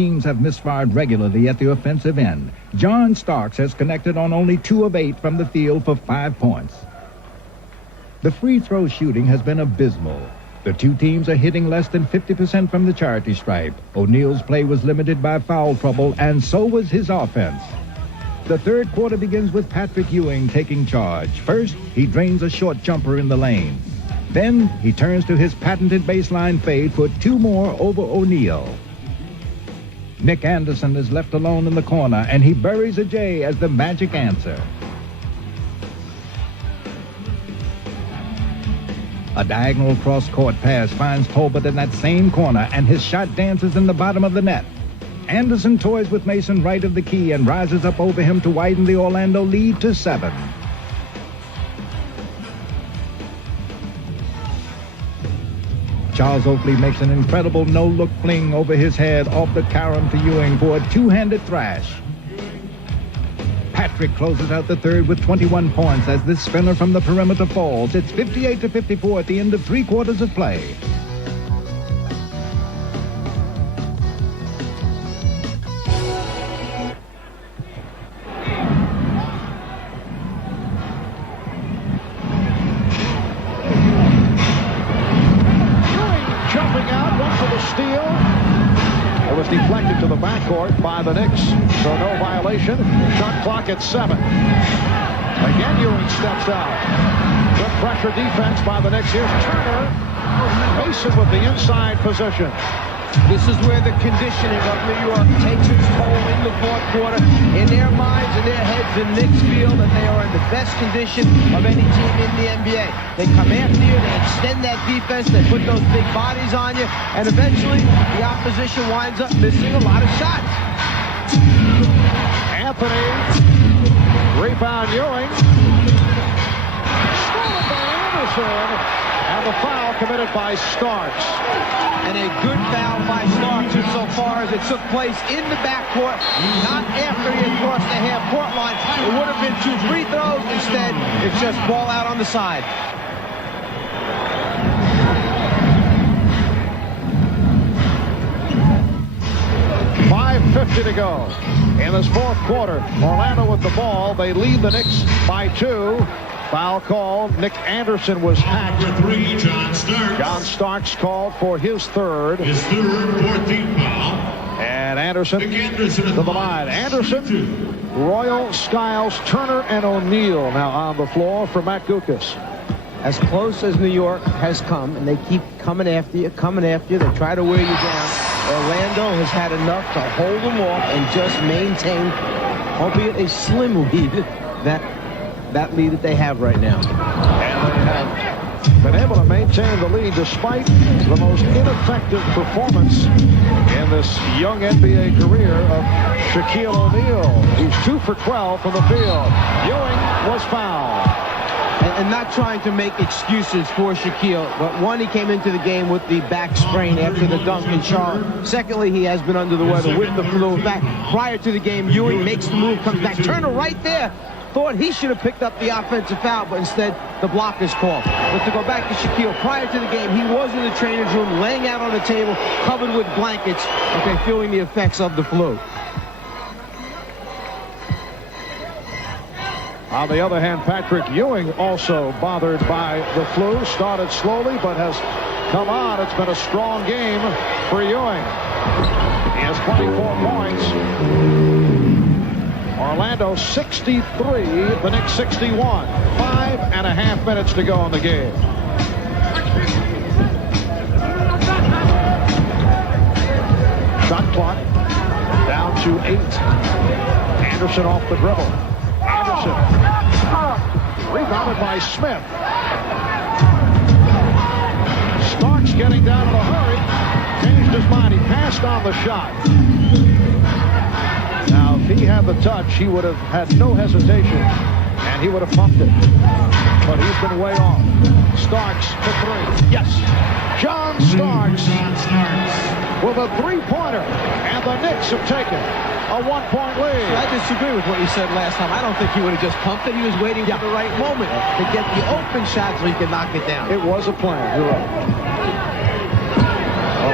Teams have misfired regularly at the offensive end. John Starks has connected on only 2 of 8 from the field for 5 points. The free throw shooting has been abysmal. The two teams are hitting less than 50% from the charity stripe. O'Neal's play was limited by foul trouble, and so was his offense. The third quarter begins with Patrick Ewing taking charge. First, he drains a short jumper in the lane. Then, he turns to his patented baseline fade for 2 more over O'Neal. Nick Anderson is left alone in the corner, and he buries a J as the magic answer. A diagonal cross-court pass finds Tolbert in that same corner, and his shot dances in the bottom of the net. Anderson toys with Mason right of the key and rises up over him to widen the Orlando lead to 7. Charles Oakley makes an incredible no-look fling over his head off the carom to Ewing for a two-handed thrash. Patrick closes out the third with 21 points as this spinner from the perimeter falls. It's 58-54 at the end of 3 quarters of play. Deflected to the backcourt by the Knicks, so no violation. Shot clock at 7. Again, Ewing steps out. Good pressure defense by the Knicks. Here's Turner. Mason with the inside position. This is where the conditioning of New York takes its toll in the fourth quarter. In their minds and their heads, the Knicks feel that they are in the best condition of any team in the NBA. They come after you, they extend that defense, they put those big bodies on you, and eventually the opposition winds up missing a lot of shots. Anthony, rebound Ewing. Stolen by Anderson. And the foul committed by Starks. And a good foul by Starks insofar as it took place in the backcourt, not after he had crossed the half-court line. It would have been 2 free throws. Instead, it's just ball out on the side. .50 to go in this fourth quarter. Orlando with the ball. They lead the Knicks by 2. Foul called. Nick Anderson was hacked. Number 3, John Starks. John Starks called for his third. His third, 14th foul. And Anderson Nick Anderson to the line. Anderson, Royal, Skiles, Turner, and O'Neal now on the floor for Matt Gukas. As close as New York has come, and they keep coming after you. They try to wear you down. Orlando has had enough to hold them off and just maintain, albeit a slim lead, that lead that they have right now. And they have been able to maintain the lead despite the most ineffective performance in this young NBA career of Shaquille O'Neal. He's 2 for 12 from the field. Ewing was fouled. And not trying to make excuses for Shaquille, but one, he came into the game with the back sprain after the dunk in Charlotte. Secondly, he has been under the weather with the flu. In fact, prior to the game, Ewing makes the move, comes back. Turner right there. Thought he should have picked up the offensive foul, but instead the block is called. But to go back to Shaquille, prior to the game, he was in the trainer's room, laying out on the table, covered with blankets, okay, feeling the effects of the flu. On the other hand, Patrick Ewing also bothered by the flu. Started slowly, but has come on. It's been a strong game for Ewing. He has 24 points. Orlando 63, the Knicks 61. 5.5 minutes to go in the game. Shot clock down to 8. Anderson off the dribble. Anderson rebounded by Smith. Starks getting down in a hurry. Changed his mind. He passed on the shot. Now, if he had the touch, he would have had no hesitation, and he would have pumped it. But he's been way off. Starks for 3. Yes. John Starks with a 3-pointer, and the Knicks have taken a 1-point lead. I disagree with what you said last time. I don't think he would have just pumped it. He was waiting for the right moment to get the open shot so he could knock it down. It was a plan. You're right.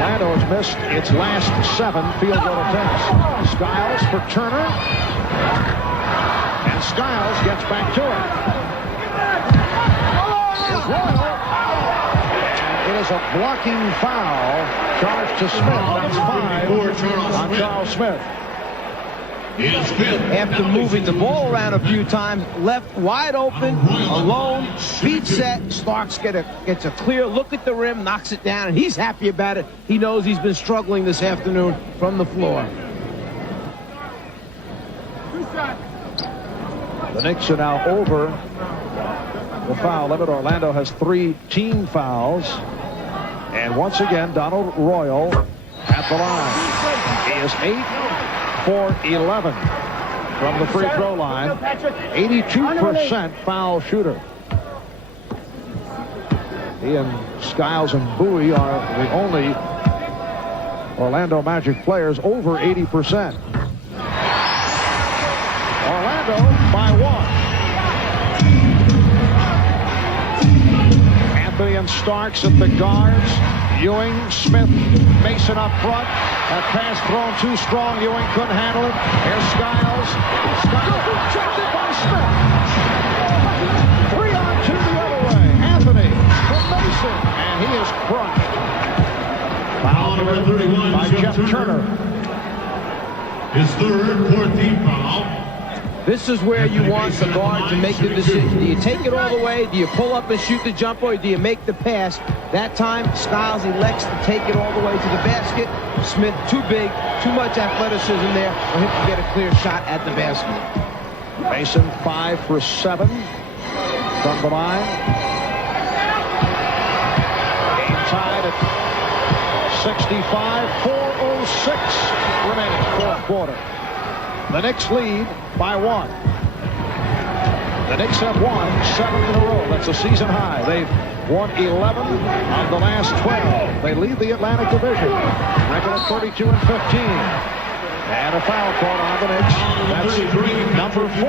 Orlando has missed its last 7 field goal attempts. Skiles for Turner. And Skiles gets back to it. Here's Royal. And it is a blocking foul charged to Smith. That's 5 on Charles Smith. After moving the ball around a few times, left wide open, alone, feet set, Starks gets a clear look at the rim, knocks it down, and he's happy about it. He knows he's been struggling this afternoon from the floor. The Knicks are now over the foul limit. Orlando has 3 team fouls. And once again, Donald Royal at the line. He is 8 for 11 from the free throw line. 82% foul shooter. He and Skiles and Bowie are the only Orlando Magic players over 80%. Orlando by 1. Anthony and Starks at the guards. Ewing, Smith, Mason up front. That pass thrown too strong. Ewing couldn't handle it. Here's Skiles. Skiles rejected by Smith. 3-on-2 the other way. Anthony from Mason. And he is crushed. Foul number 31 by Jeff Turner. His third, 14th foul. This is where you want the guard to make the decision. Do you take it all the way? Do you pull up and shoot the jumper? Or do you make the pass? That time, Skiles elects to take it all the way to the basket. Smith too big, too much athleticism there for him to get a clear shot at the basket. Mason 5 for 7 from the line. Game tied at 65. 4:06 remaining, fourth quarter. The Knicks lead by 1. The Knicks have won 7 in a row. That's a season high. They've won 11 of the last 12. They lead the Atlantic Division. Record of 32 and 15. And a foul called on the Knicks. That's number 4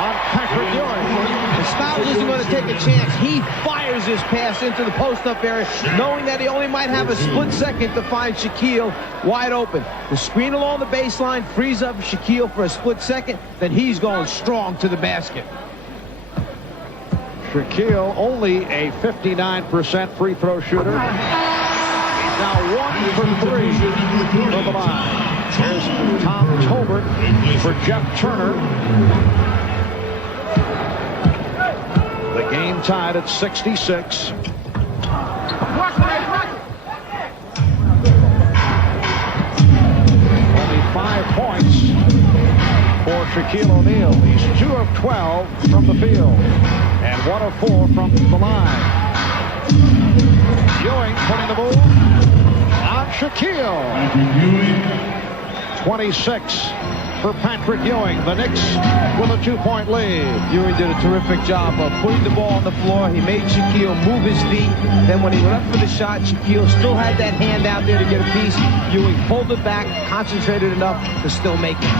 on Patrick Ewing. And Skiles isn't going to take a chance. He fires his pass into the post-up area, knowing that he only might have a split second to find Shaquille wide open. The screen along the baseline frees up Shaquille for a split second, then he's going strong to the basket. Shaquille only a 59% free throw shooter. He's now 1 for 3 from the line. Here's Tom Tolbert for Jeff Turner. The game tied at 66. Only 5 points for Shaquille O'Neal. He's 2 of 12 from the field and 1 of 4 from the line. Ewing putting the move on Shaquille. 26 for Patrick Ewing. The Knicks with a 2-point lead. Ewing did a terrific job of putting the ball on the floor. He made Shaquille move his feet. Then when he went up for the shot, Shaquille still had that hand out there to get a piece. Ewing pulled it back, concentrated enough to still make it.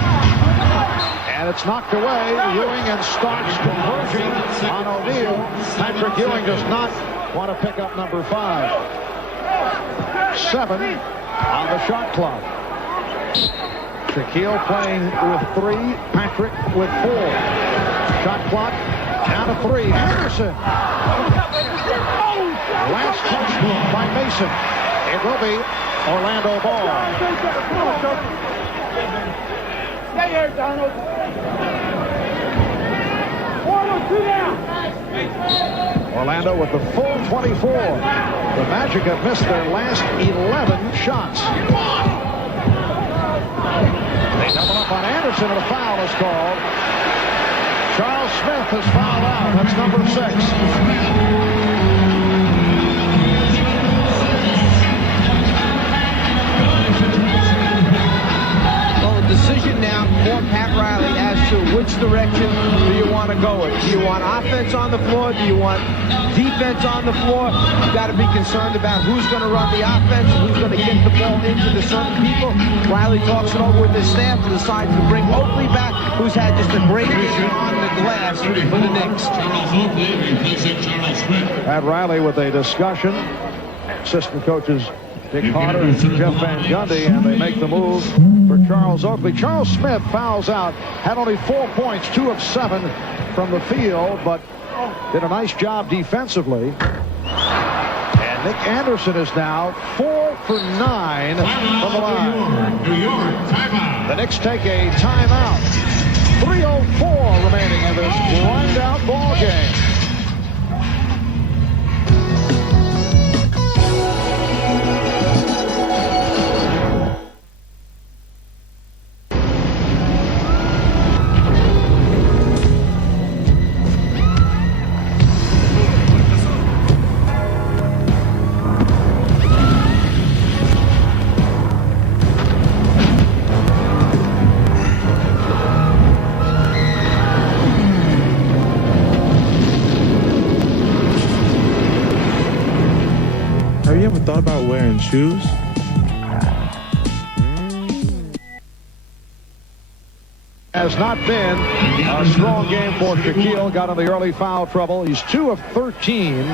And it's knocked away. Ewing and Starks converging on O'Neal. Patrick Ewing does not want to pick up number 5. 7 on the shot clock. Shaquille playing with 3, Patrick with 4. Shot clock down to 3. Anderson. Last touch by Mason. It will be Orlando ball. Stay here, Donald. Orlando with the full 24. The Magic have missed their last 11 shots. They double up on Anderson and a foul is called. Charles Smith has fouled out. That's number 6. Decision now for Pat Riley as to which direction do you want to go with. Do you want offense on the floor? Do you want defense on the floor? You've got to be concerned about who's going to run the offense, who's going to get the ball into the certain people. Riley talks it over with his staff and decides to bring Oakley back, who's had just a great game on the glass for the Knicks. Pat Riley with a discussion. Assistant coaches Dick Carter and Jeff Van Gundy, and they make the move for Charles Oakley. Charles Smith fouls out, had only 4 points, 2 of 7 from the field, but did a nice job defensively. And Nick Anderson is now 4 for 9 from the line. New York, timeout. The Knicks take a timeout. 3:04 remaining in this grind-out ball game. Have you ever thought about wearing shoes? Has not been a strong game for Shaquille. Got in the early foul trouble. He's 2 of 13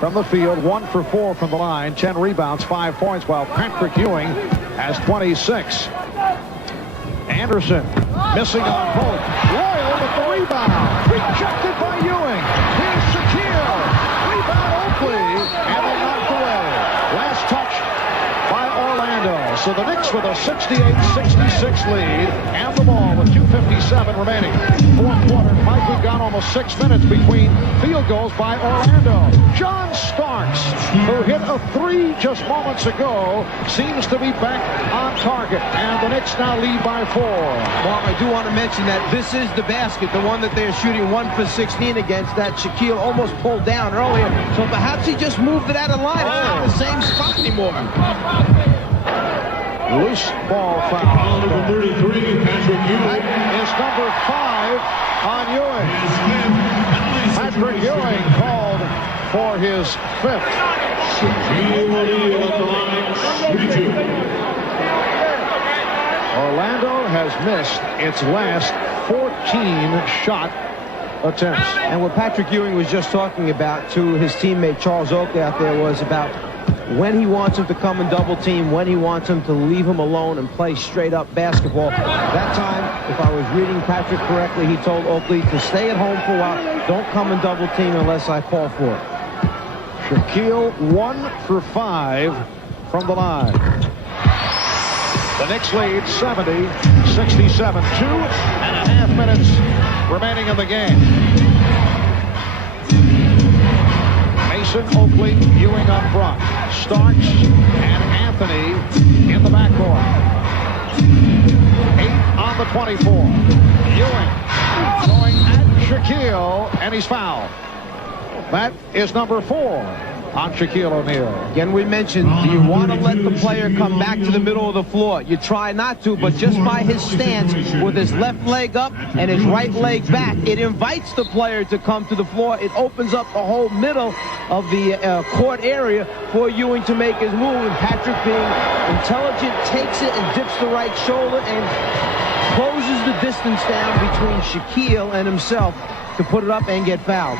from the field, 1 for 4 from the line, 10 rebounds, 5 points, while Patrick Ewing has 26. Anderson missing on both. Royal with the rebound. Rejected by Ewing. Here's Shaquille. Rebound Oakley. And they knocked away. Last touch by Orlando. So the Knicks with a 68-66 lead. And the ball with 2:57 remaining. Fourth quarter. Mike, we've got almost 6 minutes between field goals by Orlando. John Starks, who hit a 3 just moments ago, seems to be back on target. And the Knicks now lead by 4. Mark, I do want to mention that this is the basket, the one that they're shooting 1 for 16 against, that Shaquille almost pulled down earlier. So perhaps he just moved it out of line. It's not the same spot anymore. Loose ball foul. Foul number 33, Patrick Ewing. Is number 5 on Ewing. His fifth. Patrick Ewing called for his 5th. Shaquille O'Neal at the line, shoot it. Orlando has missed its last 14 shot attempts. And what Patrick Ewing was just talking about to his teammate Charles Oakley out there was about when he wants him to come and double team, when he wants him to leave him alone and play straight up basketball. That time, if I was reading Patrick correctly, he told Oakley to stay at home for a while. Don't come and double team unless I call for it. Shaquille 1 for 5 from the line. The Knicks lead 70-67. 2.5 minutes remaining in the game. Mason, Oakley, Ewing up front. Starks and Anthony in the backcourt. 8 on the 24. Ewing going at Shaquille, and he's fouled. That is number 4 on Shaquille O'Neal. Again, we mentioned, do you want to let the player come back to the middle of the floor? You try not to, but just by his stance with his left leg up and his right leg back, it invites the player to come to the floor. It opens up the whole middle of the court area for Ewing to make his move. And Patrick, being intelligent, takes it and dips the right shoulder and closes the distance down between Shaquille and himself to put it up and get fouled.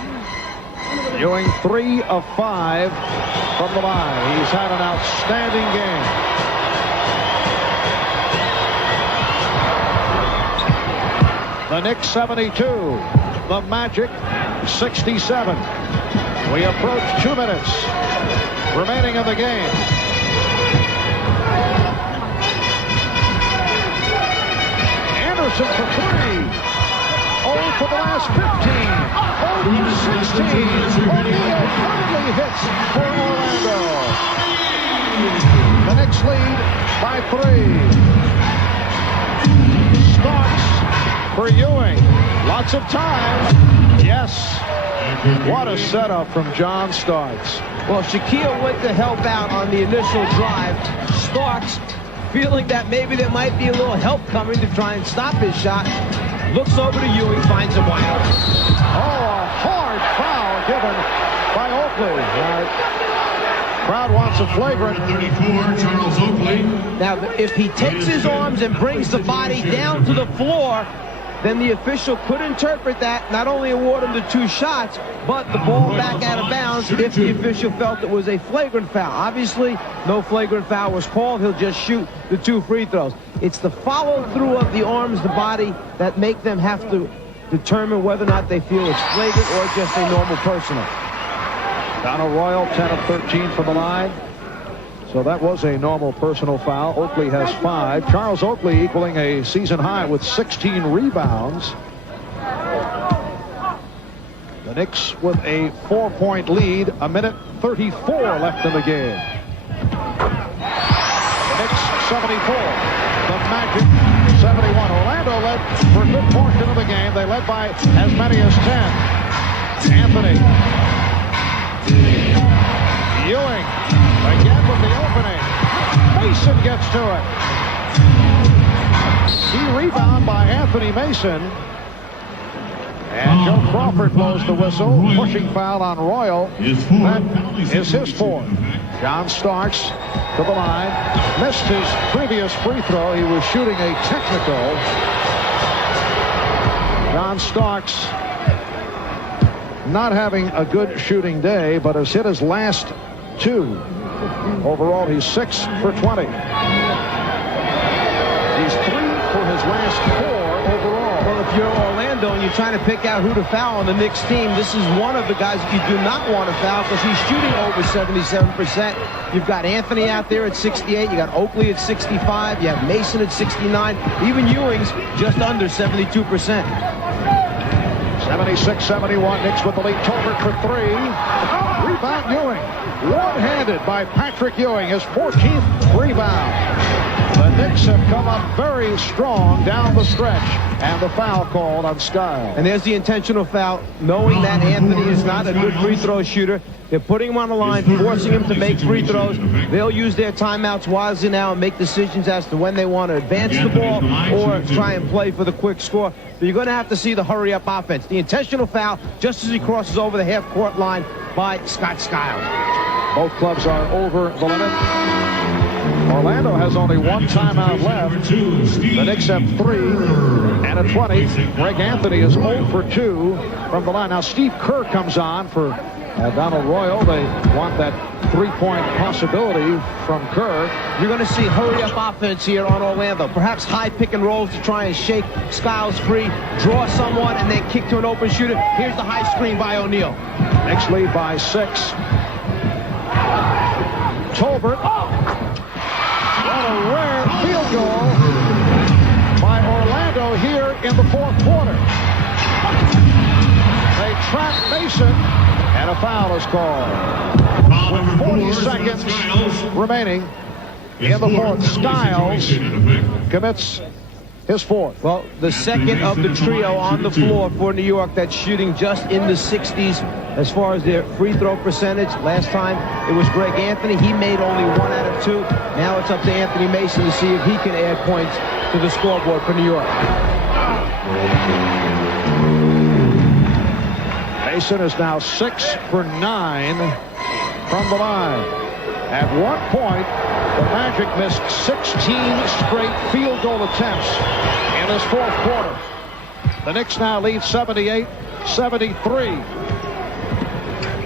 Ewing 3 of 5 from the line. He's had an outstanding game. The Knicks 72. The Magic 67. We approach 2 minutes remaining in the game. Anderson for 3. 0 for the last 15. 0 for 16. O'Neal finally hits for Orlando. The Knicks lead by 3. Starks for Ewing. Lots of time. Yes. What a setup from John Starks. Well, Shaquille went to help out on the initial drive. Starks, feeling that maybe there might be a little help coming to try and stop his shot, looks over to Ewing, finds him wide open. Oh, a hard foul given by Oakley. Crowd wants a flagrant. 34, Charles Oakley. Now, if he takes his arms and brings the body down to the floor, then the official could interpret that, not only award him the 2 shots, but the ball back out of bounds if the official felt it was a flagrant foul. Obviously, no flagrant foul was called. He'll just shoot the 2 free throws. It's the follow-through of the arms, the body, that make them have to determine whether or not they feel it's flagrant or just a normal personal. Donald Royal, 10 of 13 from the line. So that was a normal personal foul. Oakley has 5. Charles Oakley equaling a season high with 16 rebounds. The Knicks with a 4-point lead. 1:34 left in the game. The Knicks 74. The Magic 71. Orlando led for a good portion of the game. They led by as many as 10. Anthony. Ewing again with the opening. Mason gets to it. Key rebound by Anthony Mason. And Joe Crawford blows the whistle. Pushing foul on Royal. That is his 4th. John Starks to the line. Missed his previous free throw. He was shooting a technical. John Starks not having a good shooting day, but has hit his last 2. Overall, he's 6 for 20. He's 3 for his last 4 overall. Well, if you're Orlando and you're trying to pick out who to foul on the Knicks team, this is one of the guys that you do not want to foul because he's shooting over 77%. You've got Anthony out there at 68. You got Oakley at 65. You have Mason at 69. Even Ewing's just under 72%. 76-71. Knicks with the lead. Tolbert for 3. Rebound Ewing. One-handed by Patrick Ewing. His 14th rebound. The Knicks have come up very strong down the stretch. And the foul called on Skiles. And there's the intentional foul, knowing that Anthony is not a good free throw shooter. They're putting him on the line, forcing him to make free throws. They'll use their timeouts wisely now and make decisions as to when they want to advance the ball or try and play for the quick score. But you're going to have to see the hurry-up offense. The intentional foul just as he crosses over the half-court line by Scott Skiles. Both clubs are over the limit. Orlando has only 1 timeout left. The Knicks have 3 and a 20. Greg Anthony is 0 for 2 from the line. Now Steve Kerr comes on for Donald Royal. They want that 3-point possibility from Kerr. You're going to see hurry-up offense here on Orlando. Perhaps high pick and rolls to try and shake Skiles free, draw someone, and then kick to an open shooter. Here's the high screen by O'Neal. Knicks lead by 6. Tolbert. What a rare field goal by Orlando here in the 4th quarter. They trap Mason, and a foul is called. With 40 seconds remaining in the 4th, Skiles commits his 4th. Well, the second of the trio on the floor for New York that's shooting just in the 60s as far as their free throw percentage. Last time it was Greg Anthony. He made only 1 out of 2. Now it's up to Anthony Mason to see if he can add points to the scoreboard for New York. Mason is now 6 for 9 from the line. At one point, the Magic missed 16 straight field goal attempts in this 4th quarter. The Knicks now lead 78-73.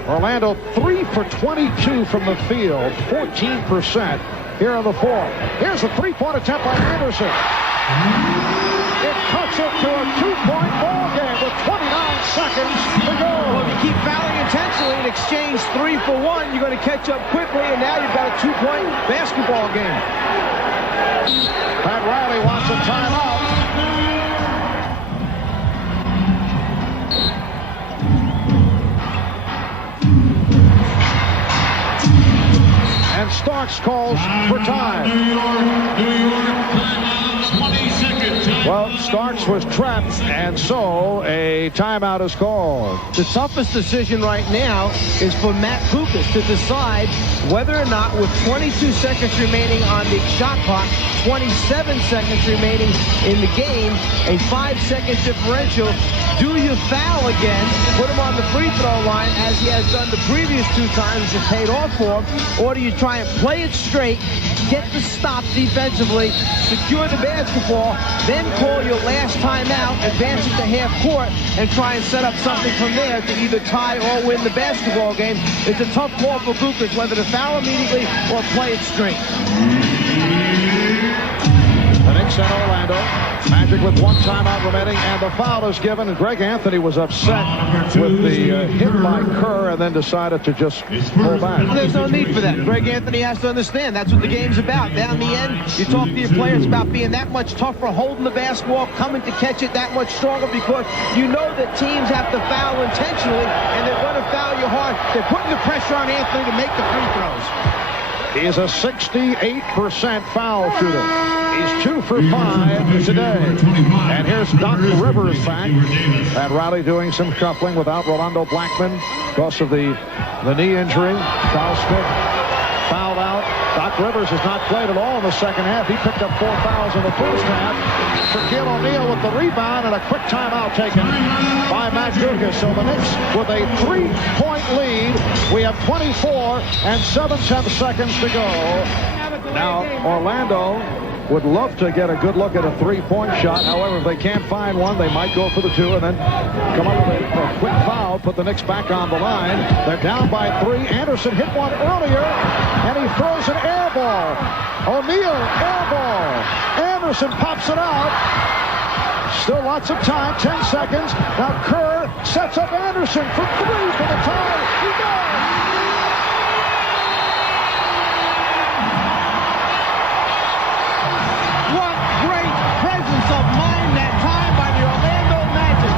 Orlando 3 for 22 from the field, 14% here in the 4th. Here's a 3-point attempt by Anderson. It cuts it to a 2-point ball game with 29 seconds to go. Well, if you keep fouling intensely and exchange 3 for 1, you're going to catch up quickly, and now you've got a 2-point basketball game. Pat Riley wants a timeout. And Starks calls for time. New York, timeout, 20-second timeout. Well, Starks was trapped, and so a timeout is called. The toughest decision right now is for Matt Kukas to decide whether or not, with 22 seconds remaining on the shot clock, 27 seconds remaining in the game, a 5-second differential, do you foul again, put him on the free throw line as he has done the previous 2 times, which paid off for him, or do you try and play it straight, get the stop defensively, secure the basketball, then call your last timeout, advance it to half court, and try and set up something from there to either tie or win the basketball game. It's a tough call for Gukas, whether to foul immediately or play it straight. The Knicks and Orlando. Magic with one timeout remaining, and the foul is given. And Greg Anthony was upset with the hit by Kerr and then decided to just pull back. There's no need for that. Greg Anthony has to understand that's what the game's about. Down the end, you talk to your players about being that much tougher, holding the basketball, coming to catch it that much stronger, because you know that teams have to foul intentionally, and they're going to foul you hard. They're putting the pressure on Anthony to make the free throws. He is a 68% foul shooter. He's 2 for 5 today. And here's Doc Rivers back. And Riley doing some shuffling without Rolando Blackman because of the knee injury. Charles Smith fouled out. Doc Rivers has not played at all in the second half. He picked up 4 fouls in the first half. Shaquille O'Neal with the rebound and a quick timeout taken by Matt Gukas. So the Knicks with a 3-point lead. We have 24 and 7/10 seconds to go. Now Orlando would love to get a good look at a 3-point shot. However, if they can't find one, they might go for the 2 and then come up with a quick foul, put the Knicks back on the line. They're down by 3. Anderson hit one earlier, and he throws an air ball. O'Neal, air ball. Anderson pops it out. Still lots of time, 10 seconds. Now Kerr sets up Anderson for 3 for the tie. He does. Of mind that time by the Orlando Magic.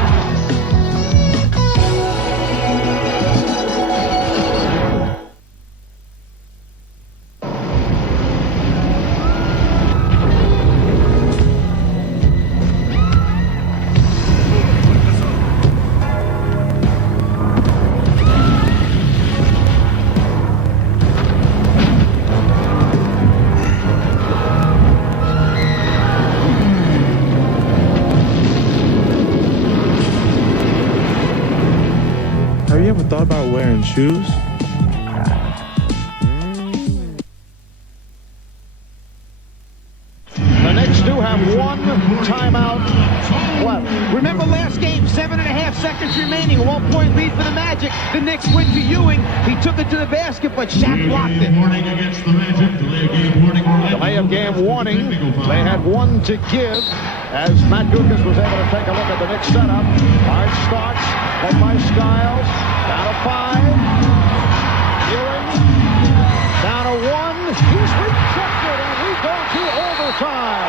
Have you ever thought about wearing shoes? The Knicks do have 1 timeout left. Remember last game, 7.5 seconds remaining, a 1-point lead for the Magic. The Knicks went to Ewing. He took it to the basket, but Shaq blocked it. Warning against the Magic. Delay of game warning. Delay of game warning. They had 1 to give as Matt Gukas was able to take a look at the Knicks setup. Hard starts, led by Skiles. Down to 5. Ewing. Down to 1. He's rejected, and we go to overtime.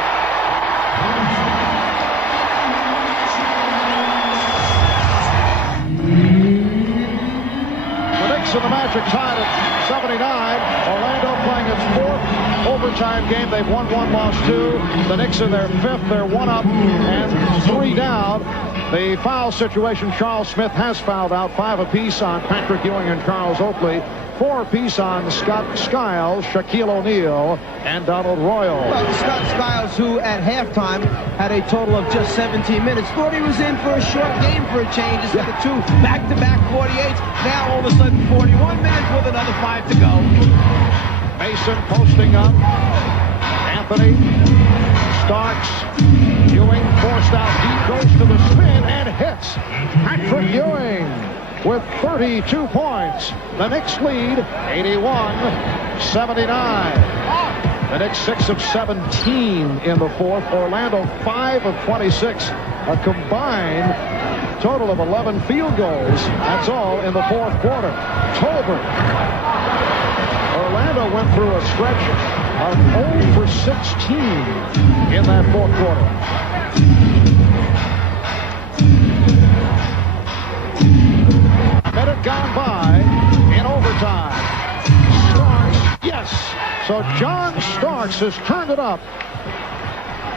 The Knicks and the Magic tied at 79. Orlando playing its 4th overtime game. They've won 1, lost 2. The Knicks in their 5th. They're 1 up and 3 down. The foul situation, Charles Smith has fouled out, 5 apiece on Patrick Ewing and Charles Oakley, 4 apiece on Scott Skiles, Shaquille O'Neal, and Donald Royal. Well, Scott Skiles, who at halftime had a total of just 17 minutes, thought he was in for a short game for a change instead of 2 back-to-back 48s. Now all of a sudden 41 minutes with another 5 to go. Mason posting up. Anthony, Starks, Ewing forced out. He goes to the spin and hits. Patrick Ewing with 32 points. The Knicks lead 81-79. The Knicks 6 of 17 in the 4th. Orlando 5 of 26. A combined total of 11 field goals. That's all in the 4th quarter. Tolbert. Orlando went through a stretch of 0 for 16 in that 4th quarter. A minute gone by in overtime. Starks, yes. So John Starks has turned it up.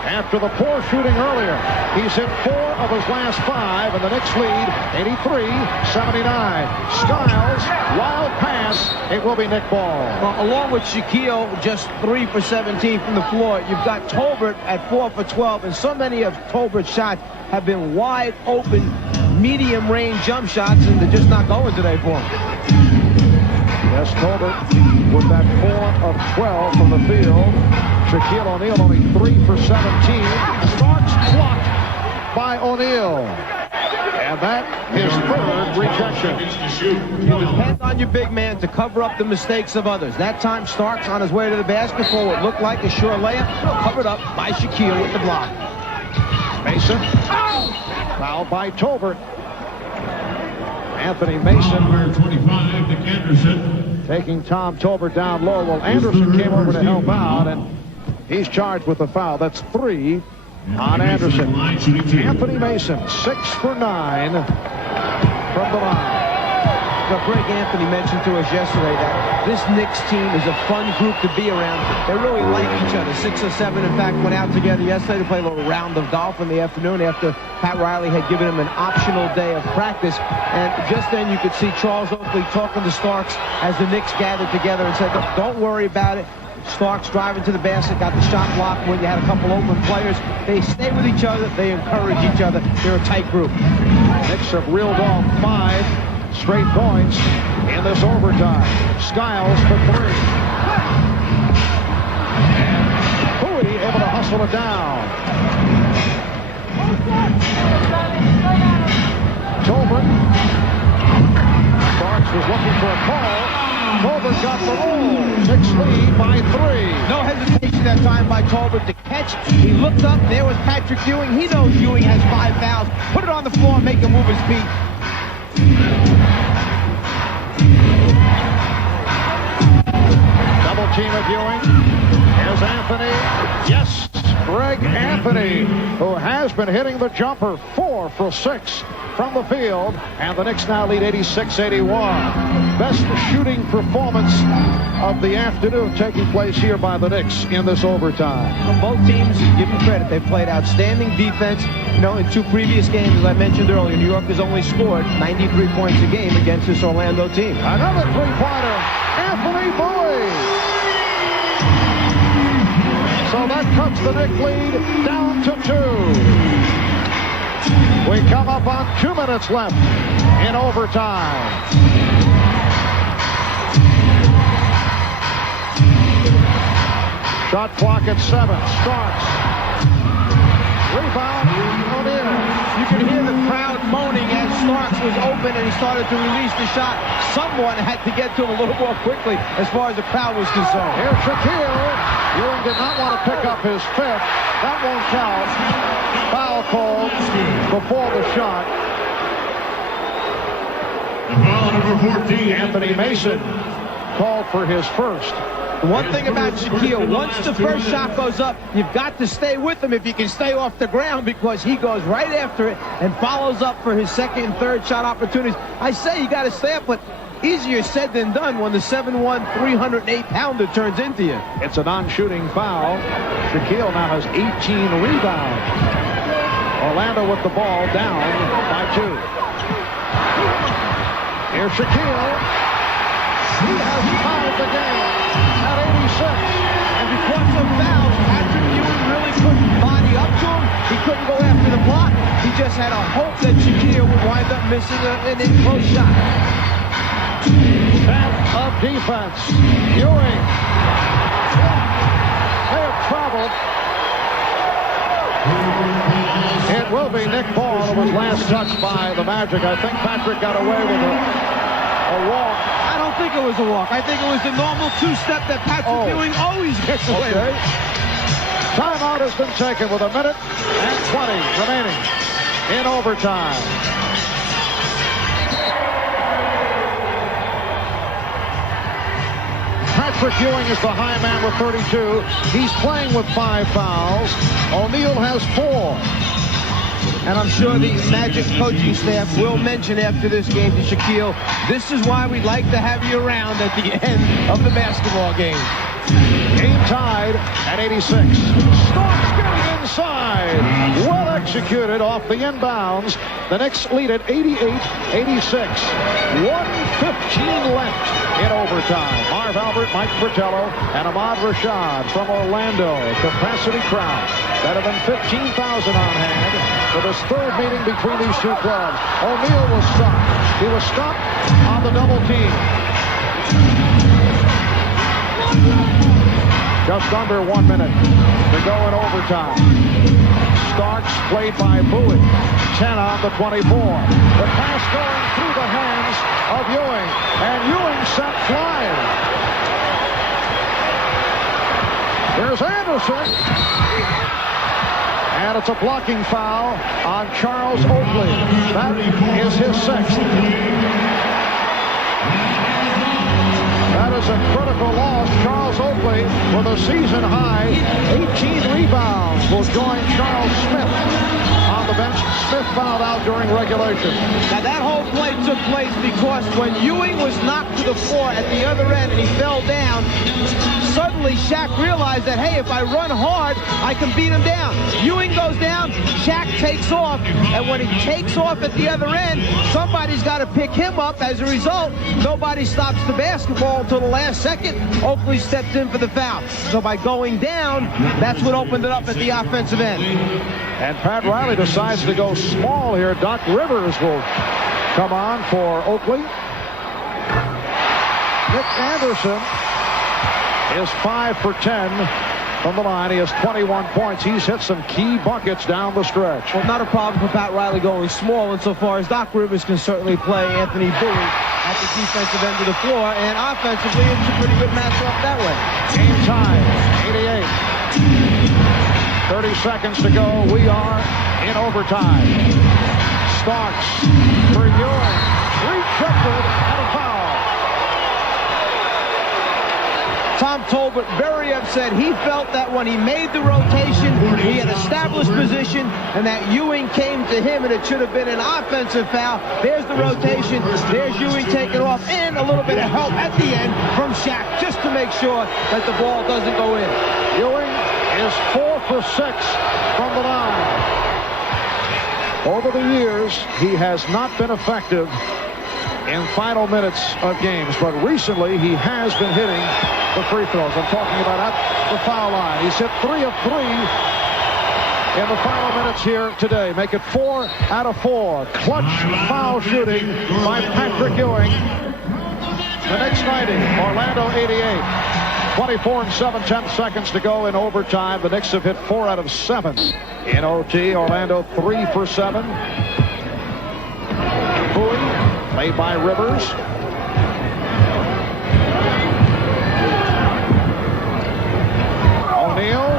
After the poor shooting earlier, he's hit 4 of his last 5, and the Knicks lead 83-79. Skiles, wild pass. It will be Nick Ball. Well, along with Shaquille, just 3 for 17 from the floor, you've got Tolbert at 4 for 12, and so many of Tolbert's shots have been wide open, medium range jump shots, and they're just not going today for him. Yes, Tolbert with that 4 of 12 from the field. Shaquille O'Neal only 3 for 17. Starks by O'Neal. And that his third rejection. You depend on your big man to cover up the mistakes of others. That time, Starks on his way to the basket for what looked like a sure layup, covered up by Shaquille with the block. Mason, fouled by Tolbert. Anthony Mason, Number 25, Nick Anderson. taking Tom Tolbert down low. Well, Anderson came over to help out, and he's charged with the foul. That's 3 on Anderson. Anthony Mason, 6 for 9 from the line. But Greg Anthony mentioned to us yesterday that this Knicks team is a fun group to be around. They really like each other. 6 or 7, in fact, went out together yesterday to play a little round of golf in the afternoon after Pat Riley had given him an optional day of practice. And just then you could see Charles Oakley talking to Starks as the Knicks gathered together and said, don't worry about it. Starks driving to the basket, got the shot blocked when you had a couple open players. They stay with each other. They encourage each other. They're a tight group. Knicks have reeled off 5 straight points in this overtime. Skiles for 3. And Bowie able to hustle it down. Tolbert. Starks was looking for a call. Tolbert got the roll. Knicks lead by 3. No hesitation that time by Tolbert to catch. He looked up. There was Patrick Ewing. He knows Ewing has 5 fouls. Put it on the floor and make him move his feet. Double team of Ewing. Here's Anthony. Yes, Greg Anthony, who has been hitting the jumper. 4 for 6 from the field. And the Knicks now lead 86-81. Best shooting performance of the afternoon taking place here by the Knicks in this overtime. Well, both teams, give them credit. They've played outstanding defense. You know, in 2 previous games, as I mentioned earlier, New York has only scored 93 points a game against this Orlando team. Another three-pointer. Anthony Bowie. So that cuts the Knicks lead down to 2. We come up on 2 minutes left in overtime. Shot clock at 7. Starks. Rebound. O'Neal. You can hear the crowd moaning as Starks was open and he started to release the shot. Someone had to get to him a little more quickly as far as the crowd was concerned. Here's Shaquille. Ewing did not want to pick up his 5th. That won't count. Foul called before the shot. The foul number 14. Anthony Mason called for his 1st. The one thing about Shaquille, once the first shot goes up, you've got to stay with him if you can stay off the ground, because he goes right after it and follows up for his 2nd and 3rd shot opportunities. I say you got to stay up, but easier said than done when the 7'1", 308-pounder turns into you. It's a non-shooting foul. Shaquille now has 18 rebounds. Orlando with the ball down by 2. Here's Shaquille. He has tied the game at 86. And because of fouls, Patrick Ewing really couldn't body up to him. He couldn't go after the block. He just had a hope that Shaquille would wind up missing an in-close shot. Depth of defense. Ewing. They have traveled. It will be Nick Ball, who was last touched by the Magic. I think Patrick got away with a walk. I don't think it was a walk. I think it was the normal 2-step that Patrick Ewing always gets away with. Timeout has been taken with 1 minute and 20 remaining in overtime. Patrick Ewing is the high man with 32. He's playing with 5 fouls. O'Neal has 4. And I'm sure the Magic coaching staff will mention after this game to Shaquille, this is why we'd like to have you around at the end of the basketball game. Game tied at 86. Starks getting inside. Well executed off the inbounds. The Knicks lead at 88-86. 1:15 left in overtime. Marv Albert, Mike Fratello, and Ahmad Rashad from Orlando. Capacity crowd. Better than 15,000 on hand for this 3rd meeting between these 2 clubs. O'Neal was stopped. He was stopped on the double team. Just under 1 minute to go in overtime. Starks played by Bowie. 10 on the 24. The pass going through the hands of Ewing, and Ewing sent flying. Here's Anderson, and it's a blocking foul on Charles Oakley. That is his 6th. That is a critical loss. Charles Oakley with a season high 18 rebounds will join Charles Smith on the bench. Smith fouled out during regulation. Now that whole play took place because when Ewing was knocked to the floor at the other end and he fell down, suddenly Shaq realized that, hey, if I run hard, I can beat him down. Ewing goes down, Shaq takes off, and when he takes off at the other end, somebody's got to pick him up. As a result, nobody stops the basketball until the last second. Oakley steps in for the foul. So by going down, that's what opened it up at the offensive end. And Pat Riley decides to go small here. Doc Rivers will come on for Oakley. Nick Anderson is 5 for 10 from the line. He has 21 points. He's hit some key buckets down the stretch. Well, not a problem for Pat Riley going small insofar as Doc Rivers can certainly play Anthony Bowie at the defensive end of the floor, and offensively it's a pretty good matchup that way. Game time, 88. 30 seconds to go. We are in overtime. Starks for Ewing. Rejected and a foul. Tom Tolbert very upset. He felt that when he made the rotation, he had established position, and that Ewing came to him, and it should have been an offensive foul. There's the rotation. There's Ewing taking off, and a little bit of help at the end from Shaq, just to make sure that the ball doesn't go in. Ewing is 4 for 6 from the line. Over the years, he has not been effective in final minutes of games, but recently he has been hitting the free throws. I'm talking about at the foul line. He's hit 3 of 3 in the final minutes here today. Make it 4 out of 4. Clutch foul shooting by Patrick Ewing. The Knicks 90, Orlando 88. 24 and 7/10 seconds to go in overtime. The Knicks have hit 4 out of 7 in OT. Orlando 3 for 7. Bowie, played by Rivers. O'Neal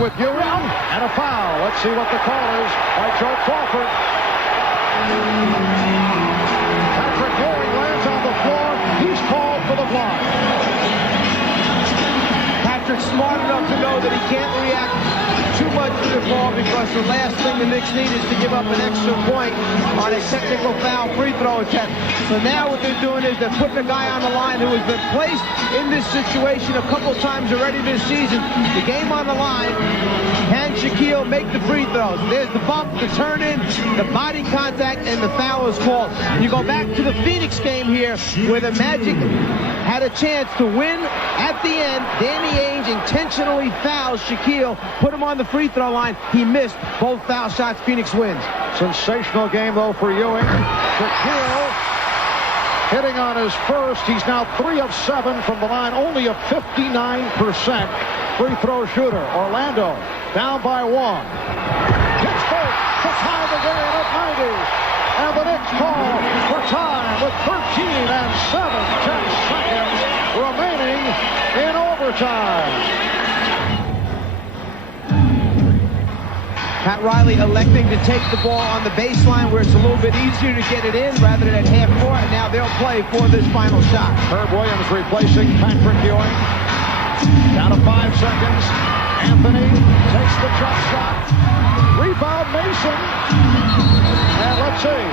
with Ewing and a foul. Let's see what the call is by Joe Crawford. Patrick Ewing lands on the floor. He's called for the block. Patrick's smart enough to know that he can't react too much to the ball, because the last thing the Knicks need is to give up an extra point on a technical foul free throw attempt. So now what they're doing is they're putting a guy on the line who has been placed in this situation a couple times already this season. The game on the line. Can Shaquille make the free throws? There's the bump, the turn in, the body contact, and the foul is called. You go back to the Phoenix game here where the Magic had a chance to win at the end. Danny Ainge intentionally fouls Shaquille, put him on the free throw line. He missed both foul shots. Phoenix wins. Sensational game, though, for Ewing. Shaquille hitting on his first. He's now 3 of 7 from the line. Only a 59% free throw shooter. Orlando down by 1. Hits both to tie the game at 90. And the Knicks call for time with 13 and 7/10 seconds remaining in overtime. Pat Riley electing to take the ball on the baseline where it's a little bit easier to get it in rather than at half court. And now they'll play for this final shot. Herb Williams replacing Patrick Ewing. Down to 5 seconds. Anthony takes the jump shot. Rebound Mason. And let's see.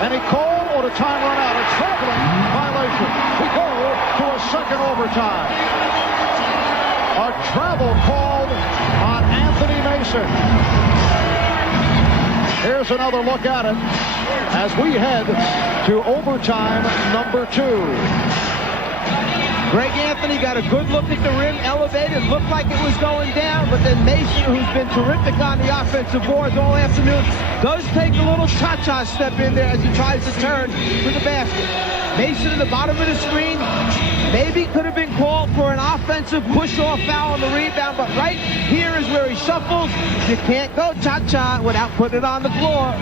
Any call or a time run out? A traveling violation. We go to a second overtime. A travel called on Anthony Mason. Here's another look at it as we head to overtime number 2. Greg Anthony got a good look at the rim, elevated, looked like it was going down, but then Mason, who's been terrific on the offensive boards all afternoon, does take a little cha-cha step in there as he tries to turn to the basket. Mason in the bottom of the screen. Maybe could have been called for an offensive push-off foul on the rebound, but right here is where he shuffles. You can't go cha-cha without putting it on the floor.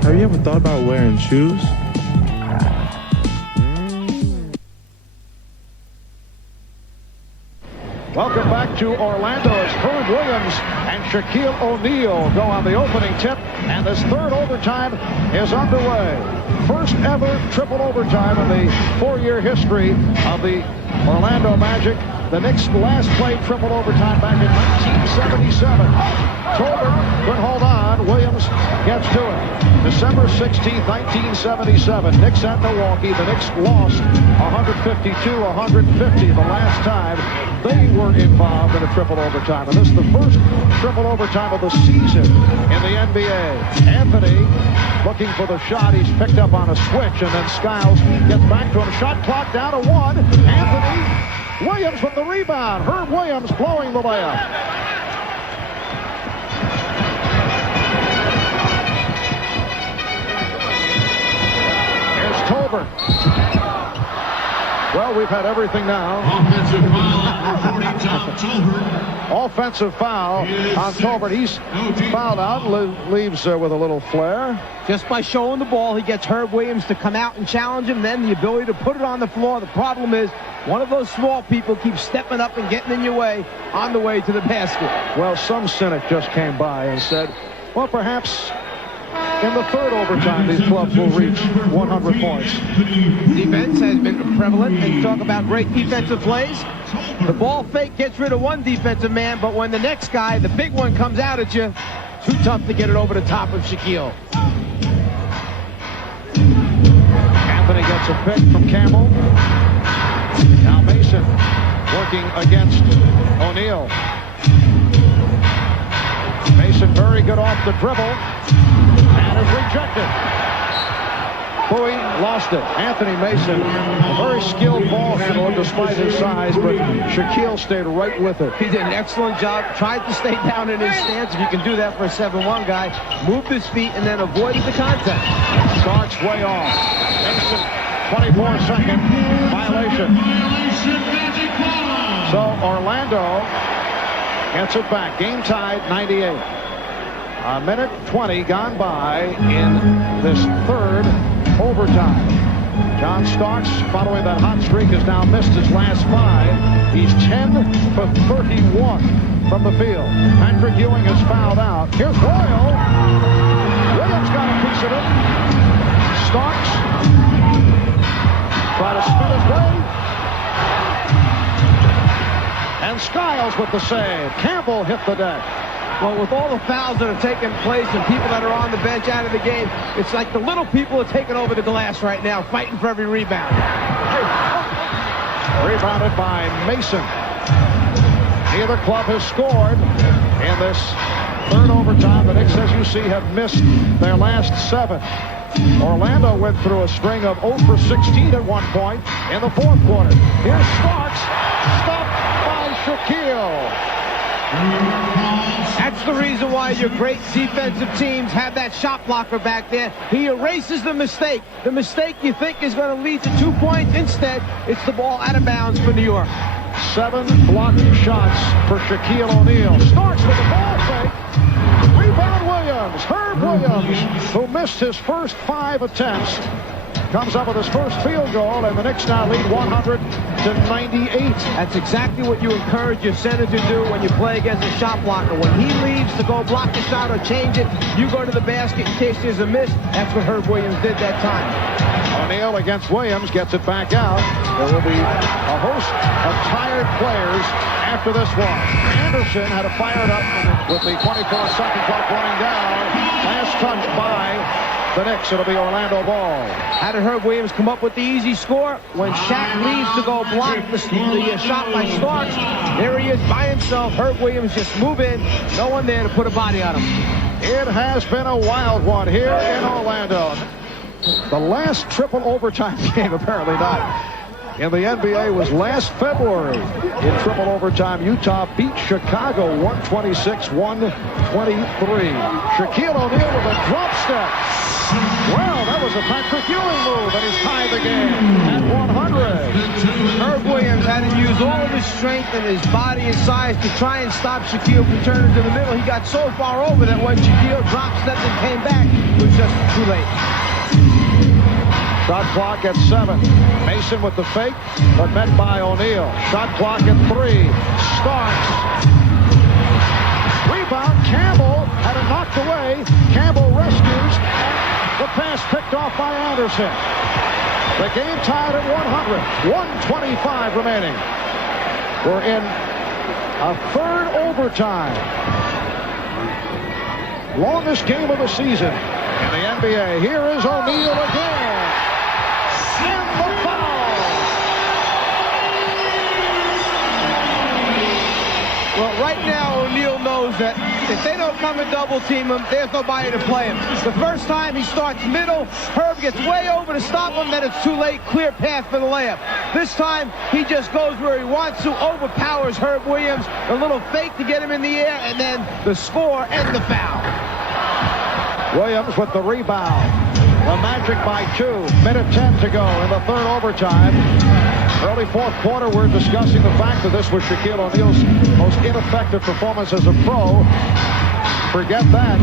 Have you ever thought about wearing shoes? Welcome back to Orlando as Herb Williams and Shaquille O'Neal go on the opening tip, and this third overtime is underway. First ever triple overtime in the 4-year history of the Orlando Magic. The Knicks last played triple overtime back in 1977. Tolbert couldn't hold on. Williams gets to it. December 16, 1977. Knicks at Milwaukee. The Knicks lost 152-150 the last time they were involved in a triple overtime. And this is the first triple overtime of the season in the NBA. Anthony looking for the shot. He's picked up on a switch, and then Skiles gets back to him. Shot clock down to 1. Anthony Williams with the rebound. Herb Williams blowing the layup. Here's Tolbert. Well, we've had everything now. Offensive foul on 40, Tom Tolbert. Offensive foul on Tolbert. He's fouled out, leaves with a little flare. Just by showing the ball, he gets Herb Williams to come out and challenge him, then the ability to put it on the floor. The problem is one of those small people keeps stepping up and getting in your way on the way to the basket. Well, some cynic just came by and said, well, perhaps in the third overtime, these clubs will reach 100 points. Defense has been prevalent, and you talk about great defensive plays. The ball fake gets rid of one defensive man, but when the next guy, the big one, comes out at you, too tough to get it over the top of Shaquille. Anthony gets a pick from Campbell. Now Mason working against O'Neal. Mason very good off the dribble and is rejected. Bowie lost it. Anthony Mason, a very skilled ball handler despite his size, but Shaquille stayed right with it. He did an excellent job, tried to stay down in his stance. If you can do that for a 7-1 guy, moved his feet and then avoided the contact. Starks way off. Mason, 24-second violation. So Orlando gets it back. Game tied, 98. A minute 20 gone by in this third overtime. John Starks, following that hot streak, has now missed his last 5. He's 10 for 31 from the field. Patrick Ewing is fouled out. Here's Royal. Williams got a piece of it. Starks try to spin his way. And Skiles with the save. Campbell hit the deck. Well, with all the fouls that are taking place and people that are on the bench out of the game, it's like the little people are taking over the glass right now, fighting for every rebound. Rebounded by Mason. Neither club has scored in this third overtime. The Knicks, as you see, have missed their last 7. Orlando went through a string of 0 for 16 at one point in the fourth quarter. Here's Starks, stopped by Shaquille. That's the reason why your great defensive teams have that shot blocker back there. He erases the mistake. The mistake you think is going to lead to 2 points. Instead, it's the ball out of bounds for New York. 7 blocked shots for Shaquille O'Neal. Starks with the ball fake. Rebound Williams. Herb Williams, who missed his first 5 attempts, comes up with his first field goal, and the Knicks now lead 100-98. That's exactly what you encourage your center to do when you play against a shot blocker. When he leaves to go block the shot or change it, you go to the basket in case there's a miss. That's what Herb Williams did that time. O'Neal against Williams, gets it back out. There will be a host of tired players after this one. Anderson had to fire it up with the 24-second clock running down. Last touch by the Knicks. It'll be Orlando ball. How did Herb Williams come up with the easy score? When Shaq leaves to go block the shot by Starks, there he is by himself. Herb Williams just move in. No one there to put a body on him. It has been a wild one here in Orlando. The last triple overtime game, apparently not, in the NBA was last February. In triple overtime, Utah beat Chicago 126-123. Shaquille O'Neal with a drop step. Well, that was a Patrick Ewing move, and he's tied the game at 100. Herb Williams had to use all of his strength and his body and size to try and stop Shaquille from turning to the middle. He got so far over that when Shaquille drop stepped and came back, it was just too late. Shot clock at 7. Mason with the fake, but met by O'Neal. Shot clock at 3. Starks. Rebound. Campbell had it knocked away. Campbell rescues. The pass picked off by Anderson. The game tied at 100. 1:25 remaining. We're in a third overtime. Longest game of the season in the NBA. Here is O'Neal again. And the foul. Well, right now, O'Neal knows that if they don't come and double team him, there's nobody to play him. The first time he starts middle, Herb gets way over to stop him, then it's too late, clear path for the layup. This time, he just goes where he wants to, overpowers Herb Williams, a little fake to get him in the air, and then the score and the foul. Williams with the rebound. The Magic by 2. Minute 10 to go in the third overtime. Early fourth quarter, we're discussing the fact that this was Shaquille O'Neal's most ineffective performance as a pro. Forget that.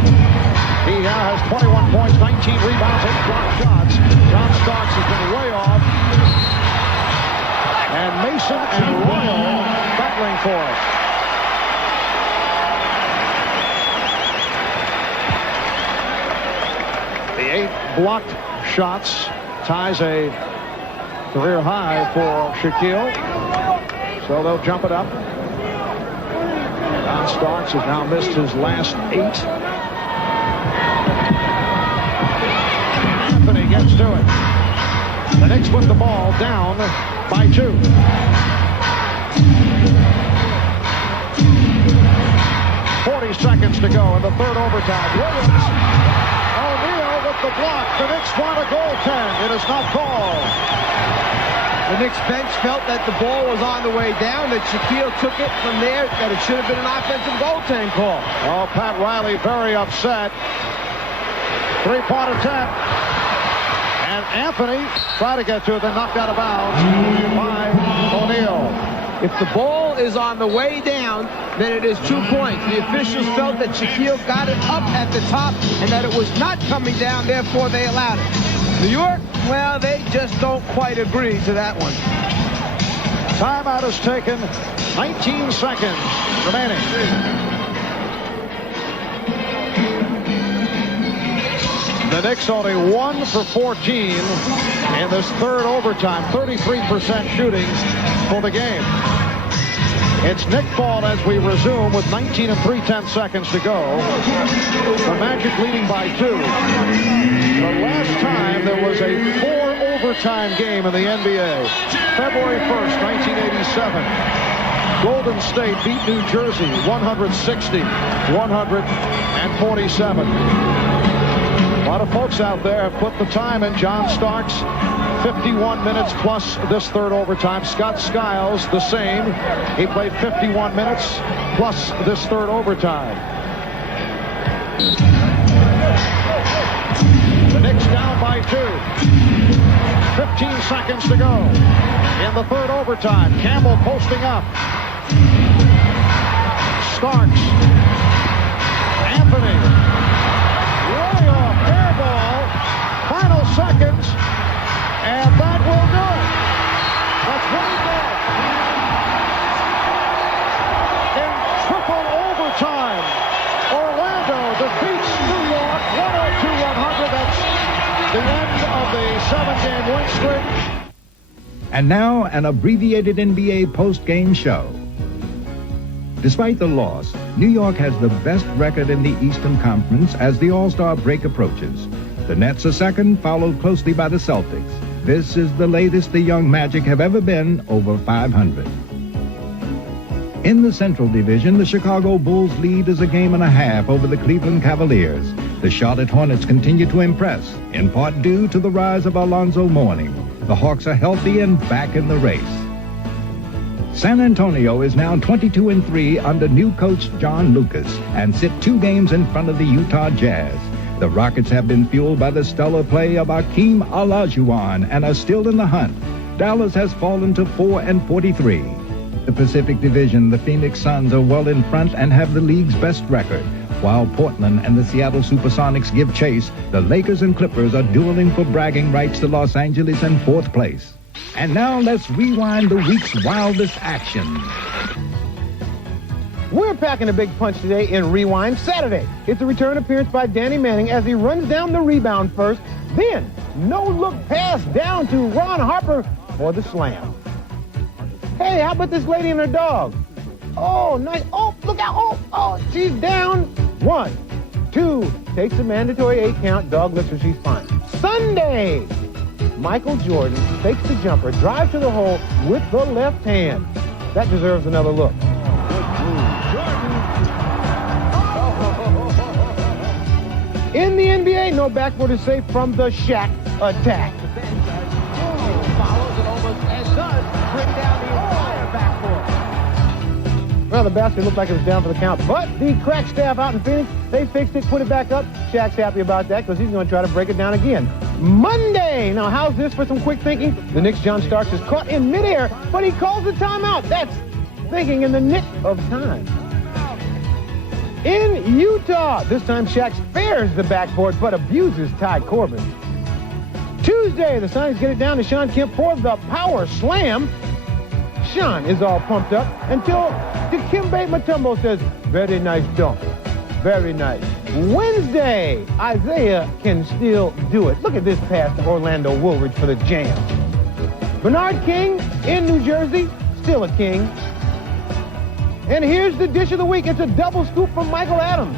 He now has 21 points, 19 rebounds, 8 blocked shots. John Starks has been way off. And Mason and Royal battling for it. The 8 blocked shots ties a career high for Shaquille. So they'll jump it up. John Starks has now missed his last 8. Anthony gets to it. The Knicks put the ball down by 2. Seconds to go in the third overtime. Williams. O'Neal with the block. The Knicks want a goaltend. It is not called. The Knicks bench felt that the ball was on the way down, that Shaquille took it from there, that it should have been an offensive goaltend call. Oh, Pat Riley very upset. 3-point attempt. And Anthony tried to get to it, then knocked out of bounds by O'Neal. If the ball is on the way down, then it is 2 points. The officials felt that Shaquille got it up at the top and that it was not coming down, therefore they allowed it. New York, well, they just don't quite agree to that one. Timeout is taken. 19 seconds remaining. The Knicks only 1 for 14 in this third overtime. 33% shooting for the game. It's Knick ball as we resume with 19 and 3/10 seconds to go. The Magic leading by 2. The last time there was a 4 overtime game in the NBA, February 1st, 1987. Golden State beat New Jersey 160-147. A lot of folks out there have put the time in. John Starks, 51 minutes plus this third overtime. Scott Skiles, the same. He played 51 minutes plus this third overtime. The Knicks down by 2. 15 seconds to go in the third overtime. Campbell posting up. Starks. Anthony. Way off. Air ball. Final seconds. And that will do it. That's what he did. In triple overtime, Orlando defeats New York 102-100. That's the end of the 7-game win streak. And now, an abbreviated NBA post-game show. Despite the loss, New York has the best record in the Eastern Conference as the All-Star break approaches. The Nets are second, followed closely by the Celtics. This is the latest the young Magic have ever been, over 500. In the Central Division, the Chicago Bulls lead is a game and a half over the Cleveland Cavaliers. The Charlotte Hornets continue to impress, in part due to the rise of Alonzo Mourning. The Hawks are healthy and back in the race. San Antonio is now 22-3 under new coach John Lucas and sit 2 games in front of the Utah Jazz. The Rockets have been fueled by the stellar play of Akeem Olajuwon and are still in the hunt. Dallas has fallen to 4-43. The Pacific Division, the Phoenix Suns are well in front and have the league's best record. While Portland and the Seattle Supersonics give chase, the Lakers and Clippers are dueling for bragging rights to Los Angeles in 4th place. And now let's rewind the week's wildest action. We're packing a big punch today in Rewind Saturday. It's a return appearance by Danny Manning as he runs down the rebound first. Then, no-look pass down to Ron Harper for the slam. Hey, how about this lady and her dog? Oh, nice. Oh, look out. Oh, she's down. 1, 2, takes a mandatory 8 count. Dog lifts her, she's fine. Sunday, Michael Jordan fakes the jumper, drives to the hole with the left hand. That deserves another look. In the NBA, no backboard is safe from the Shaq attack. Follows it almost and does bring down the entire backboard. Well, the basket looked like it was down for the count, but the crack staff out in Phoenix, they fixed it, put it back up. Shaq's happy about that because he's going to try to break it down again. Monday! Now, how's this for some quick thinking? The Knicks' John Starks is caught in midair, but he calls the timeout. That's thinking in the nick of time. In Utah, this time Shaq spares the backboard but abuses Ty Corbin. Tuesday, the Sonics get it down to Sean Kemp for the power slam. Sean is all pumped up until Dikembe Mutombo says, very nice dunk. Very nice. Wednesday, Isaiah can still do it. Look at this pass to Orlando Woolridge for the jam. Bernard King in New Jersey, still a king. And here's the dish of the week. It's a double scoop from Michael Adams.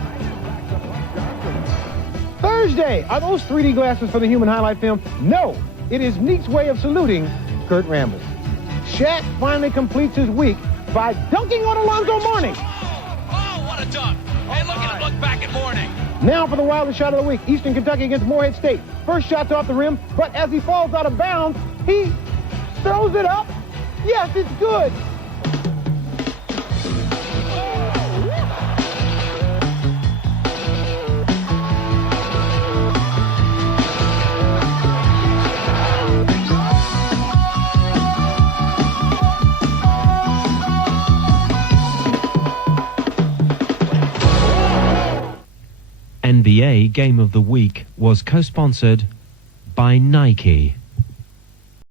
Thursday, are those 3D glasses for the human highlight film? No, it is Neek's way of saluting Kurt Rambis. Shaq finally completes his week by dunking on Alonzo Mourning. Oh, what a dunk. Hey, look at him look back at Mourning. Now for the wildest shot of the week, Eastern Kentucky against Morehead State. First shot's off the rim, but as he falls out of bounds, he throws it up. Yes, it's good. NBA Game of the Week was co-sponsored by Nike.